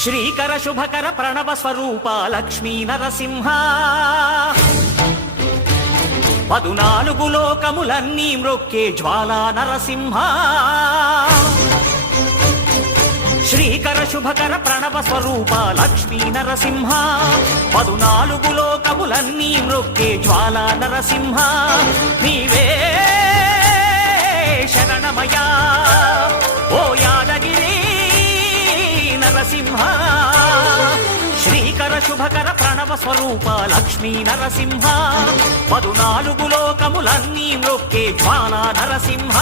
శ్రీకర శుభకర ప్రణవ స్వరూప లక్ష్మీ నరసింహ 14 లోకములన్నీ మ్రొక్కే జ్వాలా నరసింహ శ్రీకర శుభకర ప్రణవ స్వరూప లక్ష్మీ నరసింహ 14 లోకములన్నీ మ్రొక్కే జ్వాలా నరసింహ నీవే శరణమయా ఓ యాదగిరి నరసింహ శ్రీకర శుభకర ప్రణవ స్వరూప లక్ష్మీ నరసింహ 14 లోకములన్నీ మ్రొక్కే జ్వాలా నరసింహ